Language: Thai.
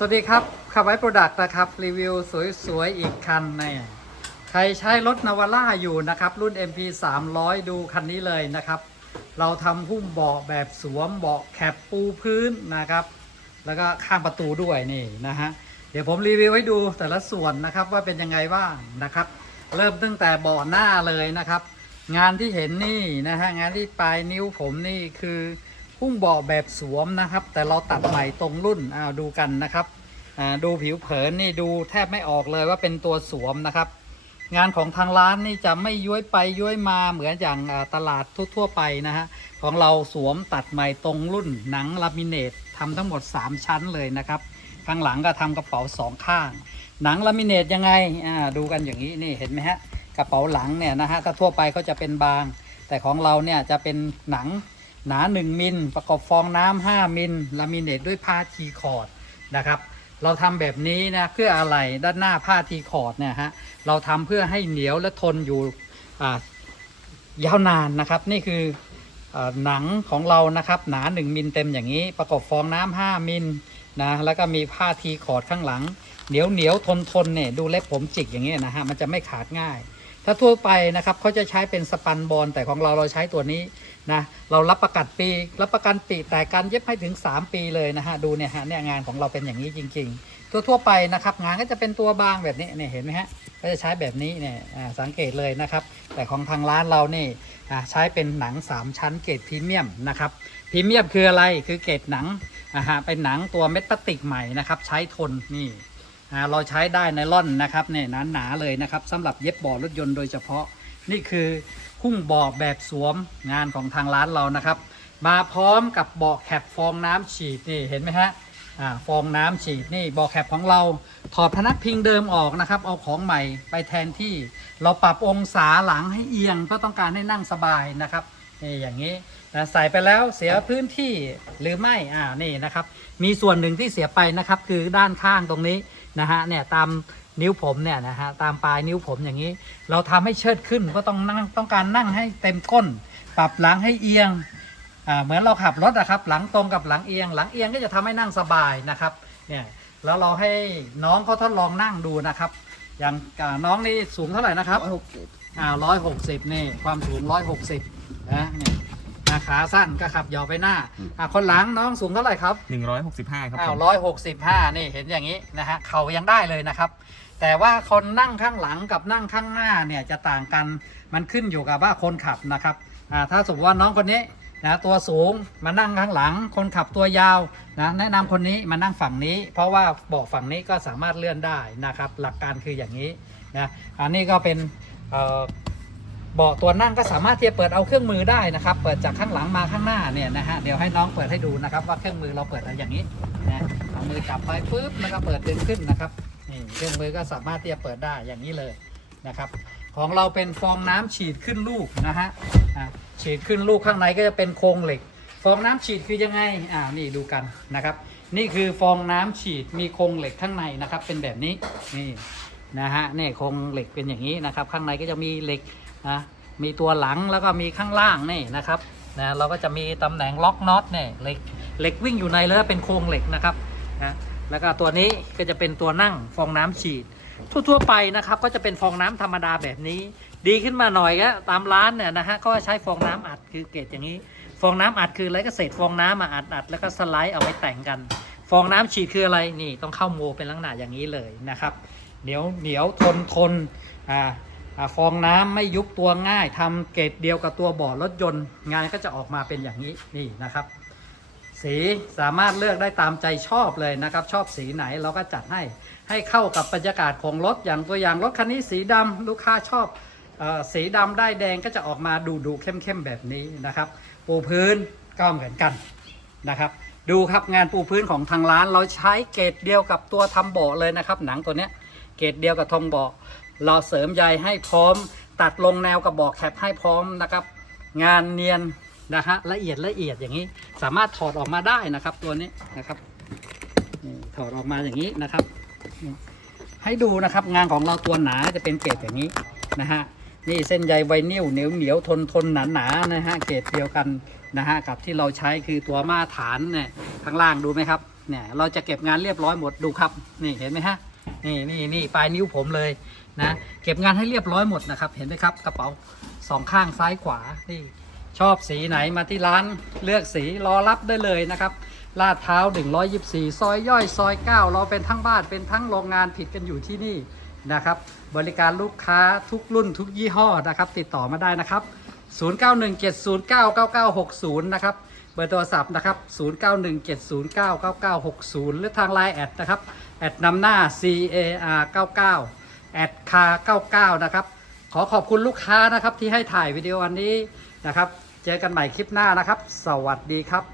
สวัสดีครับขับไว้โปรดักต์นะครับ รีวิวสวยๆ อีกคันนี่ใครใช้รถนาวาร่าอยู่นะครับ รุ่น MP 300 ดูคันนี้เลยนะครับ เราทำหุ้มเบาะแบบสวมเบาะแคปปูพื้นนะครับ แล้วก็ข้างประตูด้วยนี่นะฮะ เดี๋ยวผมรีวิวให้ดูแต่ละส่วนนะครับว่าเป็นยังไงบ้างนะครับ เริ่มตั้งแต่เบาะหน้าเลยนะครับ งานที่เห็นนี่นะฮะงานที่ปลายนิ้วผมนี่คือ หุ้มเบาะแบบสวมนะครับ แต่เราตัดใหม่ตรงรุ่นอ้าวดูกันนะครับอ่าดูผิวเผินนี่ดูแทบไม่ออกเลยว่าเป็นตัวสวมนะครับ งานของทางร้านนี่จะไม่ย้วยไปย้วยมาเหมือนอย่างตลาดทั่ว ๆ ไปนะฮะของเราสวมตัดใหม่ตรงรุ่นหนังลามิเนตทำทั้งหมด 3 ชั้นเลยนะครับข้างหลังก็ทำกระเป๋าสองข้าง หนังลามิเนตยังไงอ่าดูกันอย่างนี้นี่เห็นไหมฮะกระเป๋าหลังเนี่ยนะฮะถ้าทั่วไปเขาจะเป็นบาง แต่ของเราเนี่ยจะเป็นหนัง หนา 1 มิล ประกอบฟองน้ำ5มิลลามิเนตด้วยผ้าทีคอร์ดนะครับ เราทำแบบนี้นะเพื่ออะไรด้านหน้าผ้าทีคอร์ดเนี่ยฮะเราทำเพื่อให้เหนียวและทนอยู่ยาวนานนะครับ นี่คืออหนังของเรานะครับหนา 1 มิลเต็มอย่างนี้ ประกอบฟองน้ำ5มิลนะแล้วก็มีผ้าทีคอร์ดข้างหลังเหนียวเหนียวทนทนเนี่ยดูเล็บผมจิกอย่างเงี้ยนะฮะมันจะไม่ขาดง่าย ถ้าทั่วไปนะครับเขาจะใช้เป็นสปันบอลแต่ของเราเราใช้ตัวนี้นะเรารับประกันปีรับประกันปีแต่การเย็บให้ถึง 3 ปีเลยนะฮะดูเนี่ยฮะเนี่ยงานของเราเป็นอย่างนี้จริงๆทั่วทั่วไปนะครับงานก็จะเป็นตัวบางแบบนี้เนี่ยเห็นไหมฮะก็จะใช้แบบนี้เนี่ยสังเกตเลยนะครับ แต่ของทางร้านเรานี่ใช้เป็นหนัง 3 ชั้นเกรดพรีเมียมนะครับพรีเมียมคืออะไรคือเกรดหนังอ่าฮะเป็นหนังตัวเม็ดพลาสติกใหม่นะครับ ใช้ทนนี่ เราใช้ได้ไนล่อนนะครับเนี่ยหนาๆเลยนะครับสำหรับเย็บบาะรถยนต์โดยเฉพาะ นี่คือหุ้มบาะแบบสวมงานของทางร้านเรานะครับ มาพร้อมกับบาะแคปฟองน้ำฉีดนี่เห็นไหมฮะอ่าฟองน้ำฉีดนี่บาะแคปของเราถอดพนักพิงเดิมออกนะครับ เอาของใหม่ไปแทนที่เราปรับองศาหลังให้เอียงเพื่อต้องการให้นั่งสบายนะครับนี่อย่างนี้นะใส่ไปแล้วเสียพื้นที่หรือไม่อ่านี่นะครับ มีส่วนหนึ่งที่เสียไปนะครับ คือด้านข้างตรงนี้ นะฮะเนี่ยตามนิ้วผมเนี่ยนะฮะตามปลายนิ้วผมอย่างนี้ เราทำให้เชิดขึ้นก็ต้องนั่งต้องการนั่งให้เต็มก้น ปรับหลังให้เอียงอ่าเหมือนเราขับรถอะครับ หลังตรงกับหลังเอียง หลังเอียงก็จะทำให้นั่งสบายนะครับเนี่ยแล้วเราให้น้องเขาทดลองนั่งดูนะครับ อย่างอ่าน้องนี่สูงเท่าไหร่นะครับร้อยหกสิบอ่าร้อยหกสิบนี่ความสูงร้อยหกสิบนะเนี่ย อ่าขาสั้นก็ขับยาวไปหน้าอ่าคนหลังน้องสูงเท่าไหร่ครับ 165 ครับอ้าผวมร้อยหกสิบห้านี่เห็นอย่างนี้นะฮะเขายังได้เลยนะครับ แต่ว่าคนนั่งข้างหลังกับนั่งข้างหน้าเนี่ยจะต่างกันมันขึ้นอยู่กับว่าคนขับนะครับอ่าถ้าสมมติว่าน้องคนนี้นะตัวสูงมานั่งข้างหลัง คนขับตัวยาวนะแนะนำคนนี้มานั่งฝั่งนี้ เพราะว่าเบาะฝั่งนี้ก็สามารถเลื่อนได้นะครับ หลักการคืออย่างนี้นะอันนี้ก็เป็นเอ่อ เบาะตัวนั่งก็สามารถที่จะเปิดเอาเครื่องมือได้นะครับ เปิดจากข้างหลังมาข้างหน้าเนี่ยนะฮะเดี๋ยวให้น้องเปิดให้ดูนะครับ ว่าเครื่องมือเราเปิดอะไรอย่างนี้นะเอามือจับไปปุ๊บแล้วก็เปิดดึงขึ้นนะครับนี่เครื่องมือก็สามารถที่จะเปิดได้อย่างนี้เลยนะครับของเราเป็นฟองน้ำฉีดขึ้นลูกนะฮะฉีดขึ้นลูกข้างในก็จะเป็นโครงเหล็ก ฟองน้ำฉีดคือยังไงอ่านี่ดูกันนะครับ นี่คือฟองน้ำฉีดมีโครงเหล็กข้างในนะครับ เป็นแบบนี้นี่นะฮะนี่โครงเหล็กเป็นอย่างนี้นะครับ ข้างในก็จะมีเหล็ก นะมีตัวหลังแล้วก็มีข้างล่างนี่นะครับนะเราก็จะมีตำแหน่งล็อกน็อตเนี่ยเหล็กเหล็กวิ่งอยู่ในแล้วเป็นโครงเหล็กนะครับนะแล้วก็ตัวนี้ก็จะเป็นตัวนั่งฟองน้ำฉีด ทั่วๆไปนะครับก็จะเป็นฟองน้ำธรรมดาแบบนี้ ดีขึ้นมาหน่อยก็ตามร้านเนี่ยนะฮะก็ใช้ฟองน้ำอัดคือเกรดอย่างนี้ ฟองน้ำอัดคืออะไรก็เศษฟองน้ำมาอัดอัดแล้วก็สไลด์เอาไว้แต่งกัน ฟองน้ำฉีดคืออะไรนี่ต้องเข้าโมเป็นลักษณะอย่างนี้เลยนะครับเหนียวเหนียวทนทนอ่า ฟองน้ำไม่ยุบตัวง่ายทำเกรดเดียวกับตัวบาะรถยนต์ งานก็จะออกมาเป็นอย่างนี้นี่นะครับ สีสามารถเลือกได้ตามใจชอบเลยนะครับ ชอบสีไหนเราก็จัดให้ให้เข้ากับบรรยากาศของรถอย่างตัวอย่างรถคันนี้สีดำลูกค้าชอบออสีดำได้แดงก็จะออกมาดูดูเข้มเข้มๆแบบนี้นะครับ ปูพื้นก็เหมือนกันนะครับ ดูครับงานปูพื้นของทางร้านเราใช้เกรดเดียวกับตัวทำเบาะเลยนะครับ หนังตัวเนี้ยเกรดเดียวกับทองเบาะ เราเสริมใยให้พร้อม ตัดลงแนวกระบอกแคปให้พร้อมนะครับ งานเนียนนะฮะละเอียดละเอียดอย่างนี้ สามารถถอดออกมาได้นะครับตัวนี้นะครับถอดออกมาอย่างนี้นะครับ ให้ดูนะครับงานของเราตัวหนาจะเป็นเกรดอย่างนี้นะฮะนี่เส้นใยไวนิลเหนียวเหนียวทนทนหนาหนานะฮะเกรดเดียวกันนะฮะกับที่เราใช้คือตัวมาตรฐานเนี่ยข้างล่างดูไหมครับเนี่ยเราจะเก็บงานเรียบร้อยหมดดูครับ นี่เห็นไหมฮะนี่นี่นี่ปลายนิ้วผมเลย นะเก็บงานให้เรียบร้อยหมดนะครับ เห็นไหมครับกระเป๋าสองข้างซ้ายขวานี่ชอบสีไหนมาที่ร้านเลือกสีรอรับได้เลยนะครับลาดเท้า 124 ซอยย่อย ซอย 9 เราเป็นทั้งบ้านเป็นทั้งโรงงานผิดกันอยู่ที่นี่นะครับ บริการลูกค้าทุกรุ่นทุกยี่ห้อนะครับ ติดต่อมาได้นะครับ 0917099960 นะครับ เบอร์โทรศัพท์นะครับ 0917099960 หรือทาง Line แอดนะครับ แอดนำหน้า CAR 99 แอดคา99 นะครับ ขอขอบคุณลูกค้านะครับที่ให้ถ่ายวิดีโออันนี้นะครับ เจอกันใหม่คลิปหน้านะครับ สวัสดีครับ